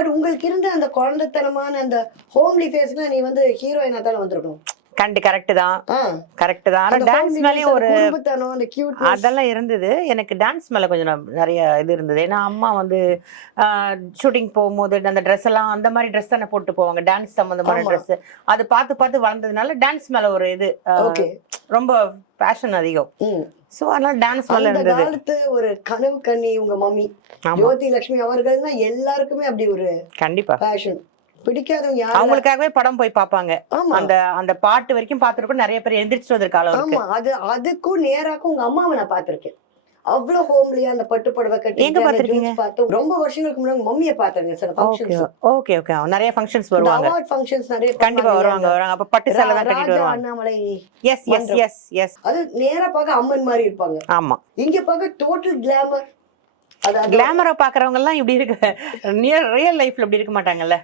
But உங்களுக்கு இருந்த அந்த குழந்தைத்தனமான அந்த ஹோம்லி ஃபேஸ்ல நீ வந்து ஹீரோயினா தானே வந்திருக்கணும். கரெக்ட் தான். ஆ, கரெக்ட் தான். ஆனா அந்த டான்ஸ் homeliness, மேலேயும் அந்த ஒரு குறும்புத்தனம், அந்த cuteness. அதெல்லாம் இருந்தது. எனக்கு டான்ஸ் மேல கொஞ்சம் நிறைய இது இருந்தது. ஏன்னா அம்மா வந்து ஷூட்டிங் போகும்போது அந்த ட்ரெஸ் எல்லாம் அந்த மாதிரி ட்ரெஸ் தானே போட்டு போவாங்க, டான்ஸ் சம்பந்தமான ஆமா. ட்ரெஸ். அது பார்த்து பார்த்து வளர்ந்ததுனால டான்ஸ் மேல ஒரு இது ஓகே. ரொம்ப பேஷன் அதிகம். ம். ஸோ அதனால டான்ஸ் மேல அந்த இருந்தது. காலத்து ஒரு கனவு கண்ணி உங்க மம்மி ஆமா, ஜோதி லட்சுமி அவர்கள்னா எல்லாருக்குமே அப்படி ஒரு கண்டிப்பா. பேஷன். பிடிக்காதவங்க யாரும். அவங்களுக்காகவே படம் போய் பார்ப்பாங்க. ஆமா அந்த அந்த பாட்டு வரைக்கும் பார்த்துருக்கோம். நிறைய பேர் எந்திரிச்சு வந்திருக்க அளவு இருக்கு. ஆமா, அதுக்கும் நேராக்கும் உங்க அம்மாவை நான் பார்த்திருக்கேன். அவ்வளவு ஹோம்லியா அந்த பட்டு புடவை எங்க கட்டிட்டு அந்த பார்த்திருக்கீங்க? ஜீன்ஸ் பார்த்து ரொம்ப வருஷங்களுக்கு முன்னாடி மம்மியை பார்த்திருக்கேன் சில ஓகே ஃபங்க்ஷன்ஸ். Okay okay. நிறைய ஃபங்க்ஷன்ஸ் வருவாங்க. அவார்ட் ஃபங்க்ஷன்ஸ் நிறைய கண்டிப்பா வருவாங்க வருவாங்க. அப்ப பட்டு சேலை தான் கட்டிட்டு ராஜா வருவாங்க. Annamalai yes yes yes yes. அது நேரா பார்க்க அம்மன் மாதிரி இருப்பாங்க. ஆமா, இங்க பார்க்க டோட்டல் கிளாமர். அது கிளாமரா பாக்குறவங்க எல்லாம் இப்படி இருக்கு. ரியல் லைஃப்ல இப்படி இருக்க மாட்டாங்கல்ல.